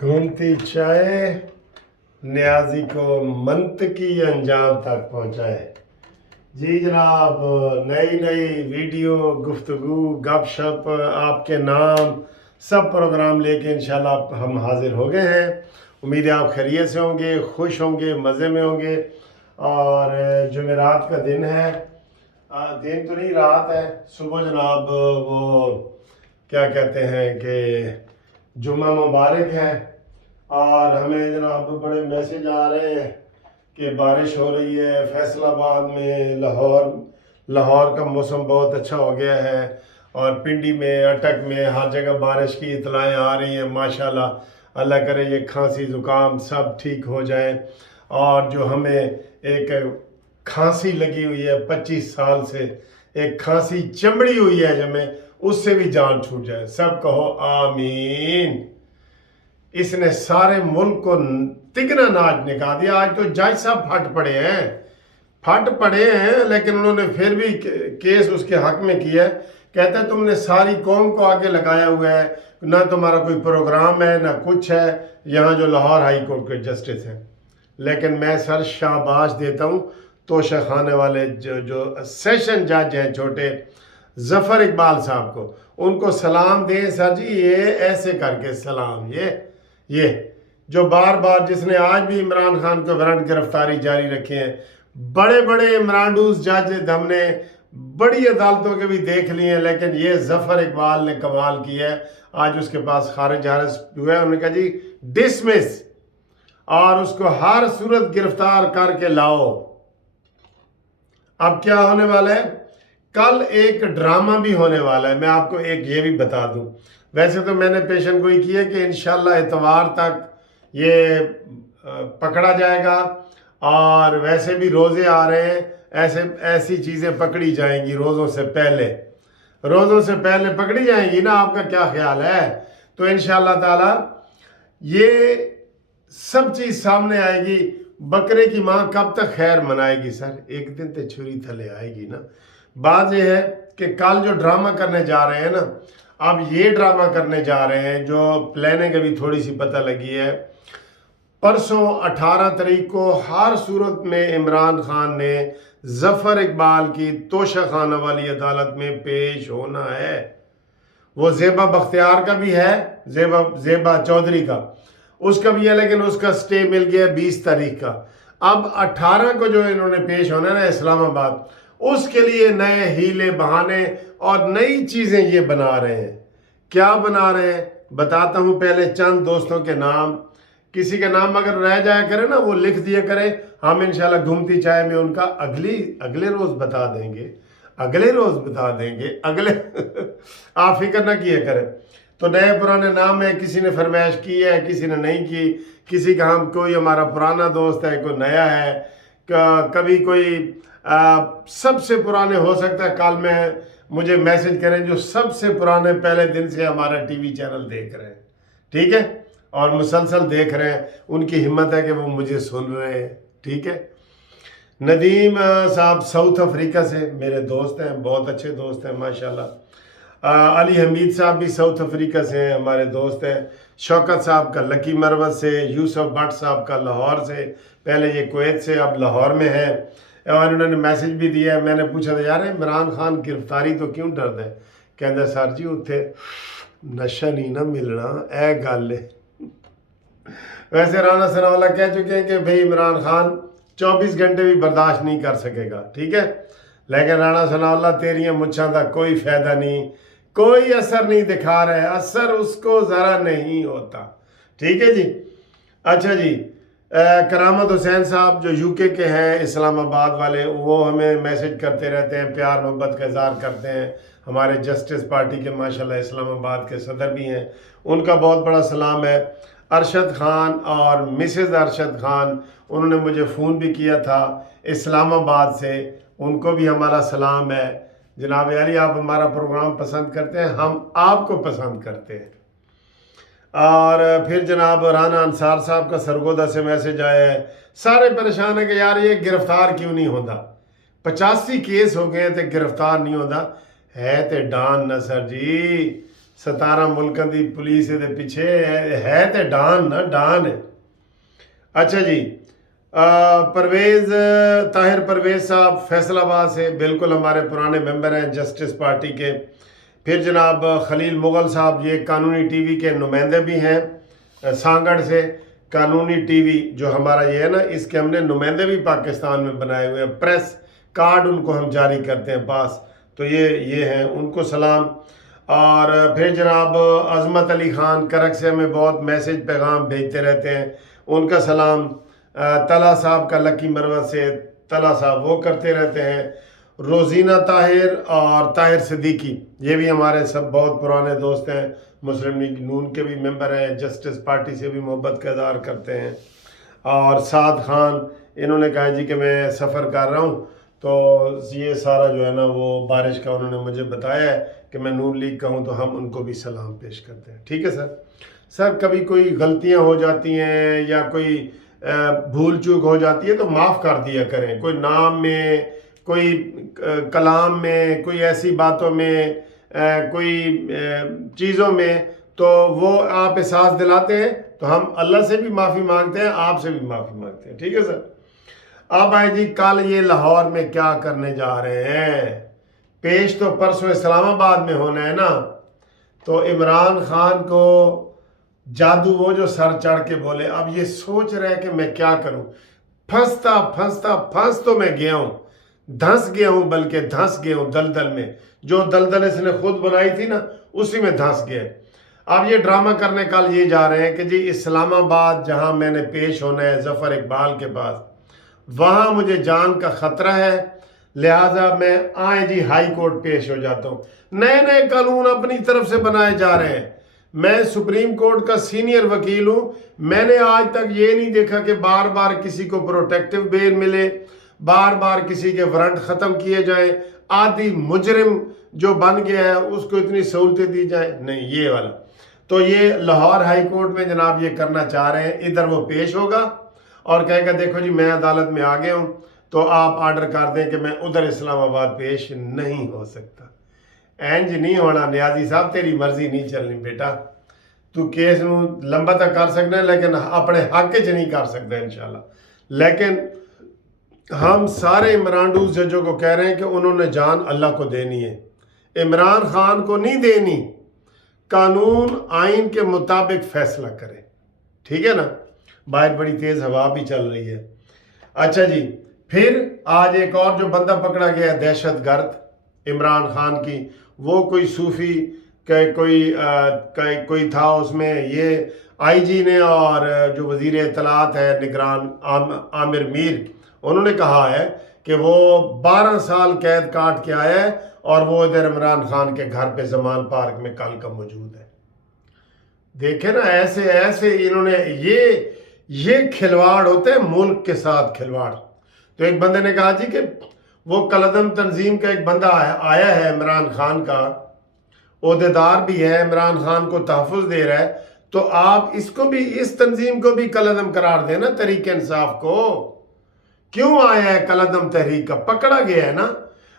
گھومتی چائے نیازی کو منطقی انجام تک پہنچائے۔ جی جناب، نئی نئی ویڈیو، گفتگو، گپ شپ، آپ کے نام سب پروگرام لے کے انشاءاللہ ہم حاضر ہو گئے ہیں۔ امید ہے آپ خیریت سے ہوں گے، خوش ہوں گے، مزے میں ہوں گے۔ اور جمعرات کا دن ہے، دن تو نہیں رات ہے، صبح جناب وہ کیا کہتے ہیں کہ جمعہ مبارک ہے، اور ہمیں جناب بڑے میسج آ رہے ہیں کہ بارش ہو رہی ہے فیصل آباد میں، لاہور کا موسم بہت اچھا ہو گیا ہے، اور پنڈی میں، اٹک میں ہر جگہ بارش کی اطلاعیں آ رہی ہیں ماشاءاللہ۔ اللہ کرے یہ کھانسی زکام سب ٹھیک ہو جائے، اور جو ہمیں ایک کھانسی لگی ہوئی ہے 25 سال سے، ایک کھانسی چمڑی ہوئی ہے ہمیں، اس سے بھی جان چھوٹ جائے۔ سب کہو آمین۔ اس نے سارے ملک کو تگنا ناچ نکال دیا۔ آج تو جج صاحب پھٹ پڑے ہیں، لیکن انہوں نے پھر بھی کیس اس کے حق میں کیا ہے۔ کہتا ہے تم نے ساری قوم کو آگے لگایا ہوا ہے، نہ تمہارا کوئی پروگرام ہے نہ کچھ ہے، یہاں جو لاہور ہائی کورٹ کے جسٹس ہیں۔ لیکن میں سر شاباش دیتا ہوں توشہ خانے والے جو سیشن جج ہیں چھوٹے، ظفر اقبال صاحب کو، ان کو سلام دیں سر جی، یہ ایسے کر کے سلام، یہ جو بار بار، جس نے آج بھی عمران خان کو وارنٹ گرفتاری جاری رکھے ہیں، بڑے بڑے عمرانڈوز جج ہم نے بڑی عدالتوں کے بھی دیکھ لیے ہیں، لیکن یہ ظفر اقبال نے کمال کیا ہے۔ آج اس کے پاس خارج ارسٹ ہوا ہے، انہوں نے کہا جی ڈسمس، اور اس کو ہر صورت گرفتار کر کے لاؤ۔ اب کیا ہونے والا ہے؟ کل ایک ڈرامہ بھی ہونے والا ہے، میں آپ کو ایک یہ بھی بتا دوں۔ ویسے تو میں نے پیشن گوئی کی ہے کہ انشاءاللہ اتوار تک یہ پکڑا جائے گا، اور ویسے بھی روزے آ رہے ہیں، ایسی چیزیں پکڑی جائیں گی روزوں سے پہلے پکڑی جائیں گی نا، آپ کا کیا خیال ہے؟ تو انشاءاللہ تعالی یہ سب چیز سامنے آئے گی۔ بکرے کی ماں کب تک خیر منائے گی سر؟ ایک دن تے چھری تھلے آئے گی نا۔ بات یہ ہے کہ کل جو ڈرامہ کرنے جا رہے ہیں نا، اب یہ ڈرامہ کرنے جا رہے ہیں جو پلاننگ ابھی تھوڑی سی پتہ لگی ہے۔ پرسوں 18 تاریخ کو ہر صورت میں عمران خان نے ظفر اقبال کی توشہ خانہ والی عدالت میں پیش ہونا ہے۔ وہ زیبا بختیار کا بھی ہے، زیبا چودھری کا، اس کا بھی ہے، لیکن اس کا سٹے مل گیا 20 تاریخ کا۔ اب 18 کو جو انہوں نے پیش ہونا ہے نا اسلام آباد، اس کے لیے نئے ہیلے بہانے اور نئی چیزیں یہ بنا رہے ہیں۔ کیا بنا رہے ہیں بتاتا ہوں۔ پہلے چند دوستوں کے نام، کسی کا نام اگر رہ جایا کرے نا وہ لکھ دیا کرے، ہم انشاءاللہ گھومتی چائے میں ان کا اگلے روز بتا دیں گے، آپ فکر نہ کیا کریں۔ تو نئے پرانے نام ہیں، کسی نے فرمائش کی ہے، کسی نے نہیں کی، کسی کا کوئی ہمارا پرانا دوست ہے، کوئی نیا ہے، کبھی کوئی سب سے پرانے ہو سکتا ہے کل میں مجھے میسج کریں جو سب سے پرانے پہلے دن سے ہمارا ٹی وی چینل دیکھ رہے ہیں، ٹھیک ہے، اور مسلسل دیکھ رہے ہیں، ان کی ہمت ہے کہ وہ مجھے سن رہے ہیں، ٹھیک ہے۔ ندیم صاحب ساؤتھ افریقہ سے میرے دوست ہیں، بہت اچھے دوست ہیں ماشاءاللہ۔ علی حمید صاحب بھی ساؤتھ افریقہ سے ہیں، ہمارے دوست ہیں۔ شوکت صاحب کا لکی مروت سے، یوسف بٹ صاحب کا لاہور سے، پہلے یہ کویت سے اب لاہور میں ہے، اور انہوں نے میسج بھی دیا ہے۔ میں نے پوچھا تھا یار عمران خان گرفتاری تو کیوں ڈرد ہے؟ کہندے سر جی اتھے نشہ نہیں نہ ملنا، اے گل ہے۔ ویسے رانا ثناءاللہ کہہ چکے ہیں کہ بھئی عمران خان 24 گھنٹے بھی برداشت نہیں کر سکے گا، ٹھیک ہے، لیکن رانا ثناءاللہ تیریاں مچھاں دا کوئی فائدہ نہیں، کوئی اثر نہیں دکھا رہے، اثر اس کو ذرا نہیں ہوتا، ٹھیک ہے جی۔ اچھا جی، کرامت حسین صاحب جو یو کے ہیں، اسلام آباد والے، وہ ہمیں میسج کرتے رہتے ہیں، پیار محبت کا اظہار کرتے ہیں، ہمارے جسٹس پارٹی کے ماشاءاللہ اسلام آباد کے صدر بھی ہیں، ان کا بہت بڑا سلام ہے۔ ارشد خان اور مسز ارشد خان، انہوں نے مجھے فون بھی کیا تھا اسلام آباد سے، ان کو بھی ہمارا سلام ہے۔ جناب عالی آپ ہمارا پروگرام پسند کرتے ہیں، ہم آپ کو پسند کرتے ہیں۔ اور پھر جناب رانا انصار صاحب کا سرگودا سے میسج آیا ہے، سارے پریشان ہیں کہ یار یہ گرفتار کیوں نہیں ہوتا، 85 کیس ہو گئے تھے، گرفتار نہیں ہوتا ہے تے ڈان نہ سر جی، 17 ملکوں دی پولیس دے پیچھے ہے تے ڈان نا، ڈان ہے۔ اچھا جی، پرویز طاہر پرویز صاحب فیصل آباد سے بالکل ہمارے پرانے ممبر ہیں جسٹس پارٹی کے۔ پھر جناب خلیل مغل صاحب، یہ قانونی ٹی وی کے نمائندے بھی ہیں سانگڑ سے۔ قانونی ٹی وی جو ہمارا یہ ہے نا، اس کے ہم نے نمائندے بھی پاکستان میں بنائے ہوئے ہیں، پریس کارڈ ان کو ہم جاری کرتے ہیں پاس، تو یہ ہیں، ان کو سلام۔ اور پھر جناب عظمت علی خان کرک سے ہمیں بہت میسج پیغام بھیجتے رہتے ہیں، ان کا سلام۔ طلحہ صاحب کا لکی مروت سے طلحہ صاحب وہ کرتے رہتے ہیں۔ روزینہ طاہر اور طاہر صدیقی، یہ بھی ہمارے سب بہت پرانے دوست ہیں، مسلم لیگ نون کے بھی ممبر ہیں، جسٹس پارٹی سے بھی محبت کا اظہار کرتے ہیں۔ اور سعد خان، انہوں نے کہا جی کہ میں سفر کر رہا ہوں، تو یہ سارا جو ہے نا وہ بارش کا انہوں نے مجھے بتایا ہے کہ میں نون لیگ کا ہوں، تو ہم ان کو بھی سلام پیش کرتے ہیں۔ ٹھیک ہے سر، کبھی کوئی غلطیاں ہو جاتی ہیں یا کوئی بھول چوک ہو جاتی ہے تو معاف کر دیا کریں، کوئی نام میں، کوئی کلام میں، کوئی ایسی باتوں میں، کوئی چیزوں میں، تو وہ آپ احساس دلاتے ہیں تو ہم اللہ سے بھی معافی مانگتے ہیں، آپ سے بھی معافی مانگتے ہیں۔ ٹھیک ہے سر۔ اب آئے جی، کل یہ لاہور میں کیا کرنے جا رہے ہیں؟ پیش تو پرسوں اسلام آباد میں ہونا ہے نا، تو عمران خان کو جادو وہ جو سر چڑھ کے بولے، اب یہ سوچ رہے کہ میں کیا کروں، پھنس تو میں گیا ہوں، دھنس گیا ہوں، بلکہ دھنس گیا ہوں دلدل میں، جو دلدل اس نے خود بنائی تھی نا اسی میں دھنس گیا۔ اب یہ ڈرامہ کرنے کل یہ جا رہے ہیں کہ جی اسلام آباد جہاں میں نے پیش ہونا ہے ظفر اقبال کے پاس، وہاں مجھے جان کا خطرہ ہے، لہٰذا میں جی ہائی کورٹ پیش ہو جاتا ہوں۔ نئے قانون اپنی طرف سے بنائے جا رہے ہیں۔ میں سپریم کورٹ کا سینئر وکیل ہوں، میں نے آج تک یہ نہیں دیکھا کہ بار بار کسی کو پروٹیکٹیو بیل ملے، بار بار کسی کے وارنٹ ختم کیے جائیں، آدھی مجرم جو بن گیا ہے اس کو اتنی سہولتیں دی جائیں، نہیں یہ والا۔ تو یہ لاہور ہائی کورٹ میں جناب یہ کرنا چاہ رہے ہیں، ادھر وہ پیش ہوگا اور کہے گا دیکھو جی میں عدالت میں آ گیا ہوں، تو آپ آرڈر کر دیں کہ میں ادھر اسلام آباد پیش نہیں ہو سکتا۔ اینج نہیں ہونا نیازی صاحب، تیری مرضی نہیں چلنی بیٹا، تو کیس نو لمبا تک کر سکنا ہے لیکن اپنے حق چ نہیں کر سکتا انشاءاللہ۔ لیکن ہم سارے عمران ججوں کو کہہ رہے ہیں کہ انہوں نے جان اللہ کو دینی ہے، عمران خان کو نہیں دینی، قانون آئین کے مطابق فیصلہ کرے۔ ٹھیک ہے نا، باہر بڑی تیز ہوا بھی چل رہی ہے۔ اچھا جی، پھر آج ایک اور جو بندہ پکڑا گیا ہے دہشت گرد عمران خان کی، وہ کوئی صوفی کوئی تھا، اس میں یہ آئی جی نے اور جو وزیر اطلاعات ہے نگران عامر میر، انہوں نے کہا ہے کہ وہ 12 سال قید کاٹ کے آیا ہے اور وہ ادھر عمران خان کے گھر پہ زمان پارک میں کل کا موجود ہے۔ دیکھیں نا، ایسے انہوں نے یہ کھلواڑ ہوتے ہیں ملک کے ساتھ کھلواڑ۔ تو ایک بندے نے کہا جی کہ وہ کلعدم تنظیم کا ایک بندہ آیا ہے عمران خان کا، عہدیدار بھی ہے، عمران خان کو تحفظ دے رہا ہے، تو آپ اس کو بھی، اس تنظیم کو بھی کلعدم قرار دیں نا، تحریک انصاف کو۔ کیوں آیا ہے کلعدم تحریک کا؟ پکڑا گیا ہے نا۔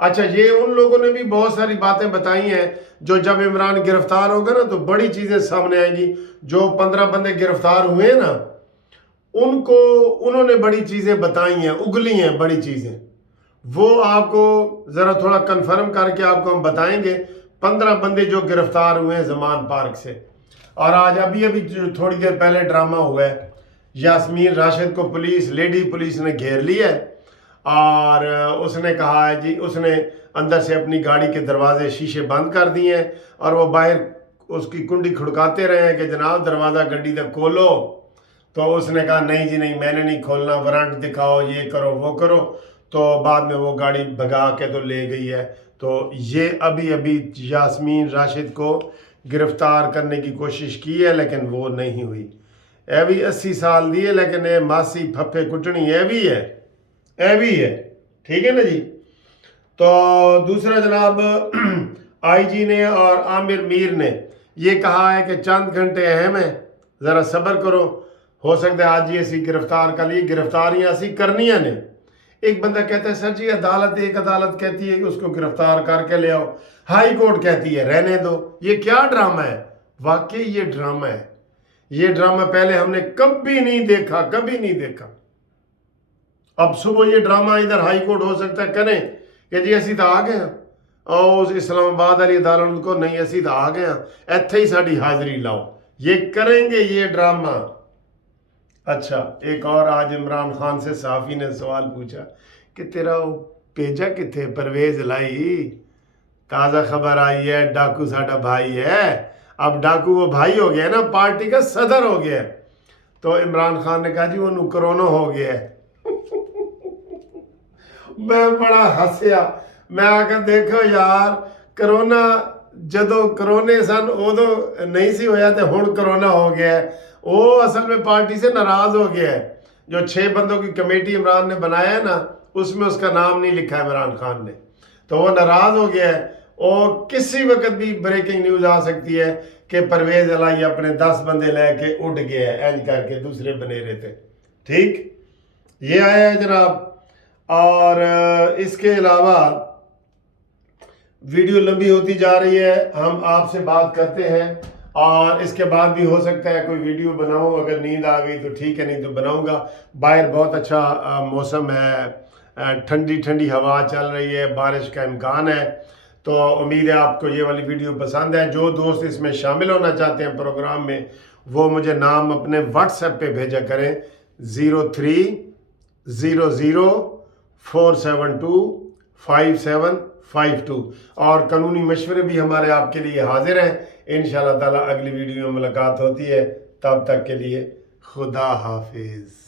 اچھا، یہ ان لوگوں نے بھی بہت ساری باتیں بتائی ہیں، جو جب عمران گرفتار ہوگا نا تو بڑی چیزیں سامنے آئیں گی۔ جو 15 بندے گرفتار ہوئے نا، انہوں نے بڑی چیزیں بتائی ہیں، اگلی ہیں بڑی چیزیں، وہ آپ کو ذرا تھوڑا کنفرم کر کے آپ کو ہم بتائیں گے۔ 15 بندے جو گرفتار ہوئے ہیں زمان پارک سے، اور آج ابھی تھوڑی دیر پہلے ڈرامہ ہوا ہے، یاسمین راشد کو لیڈی پولیس نے گھیر لیا ہے، اور اس نے کہا ہے جی، اس نے اندر سے اپنی گاڑی کے دروازے شیشے بند کر دیے ہیں، اور وہ باہر اس کی کنڈی کھڑکاتے رہے ہیں کہ جناب دروازہ گڈی تک کھولو، تو اس نے کہا نہیں جی نہیں، میں نے نہیں کھولنا، وارنٹ دکھاؤ، یہ کرو وہ کرو، تو بعد میں وہ گاڑی بھگا کے تو لے گئی ہے۔ تو یہ ابھی یاسمین راشد کو گرفتار کرنے کی کوشش کی ہے لیکن وہ نہیں ہوئی۔ اے بھی 80 سال دیے لیکن اے ماسی پھپے کٹنی اے بھی ہے۔ ٹھیک ہے نا جی۔ تو دوسرا جناب آئی جی نے اور عامر میر نے یہ کہا ہے کہ چند گھنٹے اہم ہیں، ذرا صبر کرو، ہو سکتا ہے آج یہ اسی گرفتار کا لیے گرفتاریاں اسی کرنیاں نے۔ ایک بندہ کہتا ہے سر جی ایک عدالت کہتی ہے کہ اس کو گرفتار کر کے لے آؤ، ہائی کورٹ کہتی ہے رہنے دو۔ یہ کیا ڈرامہ ہے؟ واقعی یہ ڈرامہ ہے۔ یہ ڈرامہ پہلے ہم نے کبھی نہیں دیکھا، کبھی نہیں دیکھا۔ اب صبح یہ ڈرامہ ادھر ہائی کورٹ ہو سکتا ہے کریں کہ جی اسی تو آ گئے ہیں اور اسلام آباد والی عدالت کو نہیں، اسی تو آ گئے ہیں، ایتھے ہی ساڑی حاضری لاؤ، یہ کریں گے یہ ڈرامہ۔ اچھا ایک اور آج عمران خان سے صحافی نے سوال پوچھا کہ تیرا وہ پیجا کتھے پرویز لائی، تازہ خبر آئی ہے ڈاکو ساڈا بھائی ہے، اب ڈاکو وہ بھائی ہو گیا ہے نا، پارٹی کا صدر ہو گیا ہے۔ تو عمران خان نے کہا جی وہ کرونا ہو گیا ہے۔ میں بڑا ہسیا، میں آ کر دیکھو یار کرونا جدو کرونے سن ادو نہیں سی ہویا تے ہن کرونا ہو گیا ہے۔ وہ اصل میں پارٹی سے ناراض ہو گیا ہے، جو 6 بندوں کی کمیٹی عمران نے بنایا ہے نا اس میں اس کا نام نہیں لکھا ہے عمران خان نے، تو وہ ناراض ہو گیا ہے۔ اور کسی وقت بھی بریکنگ نیوز آ سکتی ہے کہ پرویز الہی اپنے 10 بندے لے کے اڑ گیا ہے اینج کر کے دوسرے بنیرے تھے۔ ٹھیک یہ آیا ہے جناب۔ اور اس کے علاوہ ویڈیو لمبی ہوتی جا رہی ہے، ہم آپ سے بات کرتے ہیں اور اس کے بعد بھی ہو سکتا ہے کوئی ویڈیو بناؤں، اگر نیند آ گئی تو ٹھیک ہے نہیں تو بناؤں گا۔ باہر بہت اچھا موسم ہے، ٹھنڈی ٹھنڈی ہوا چل رہی ہے، بارش کا امکان ہے، تو امید ہے آپ کو یہ والی ویڈیو پسند ہے۔ جو دوست اس میں شامل ہونا چاہتے ہیں پروگرام میں وہ مجھے نام اپنے واٹس ایپ پہ بھیجا کریں 0300472572 اور قانونی مشورے بھی ہمارے آپ کے لیے حاضر ہیں۔ انشاءاللہ تعالی اگلی ویڈیو میں ملاقات ہوتی ہے، تب تک کے لیے خدا حافظ۔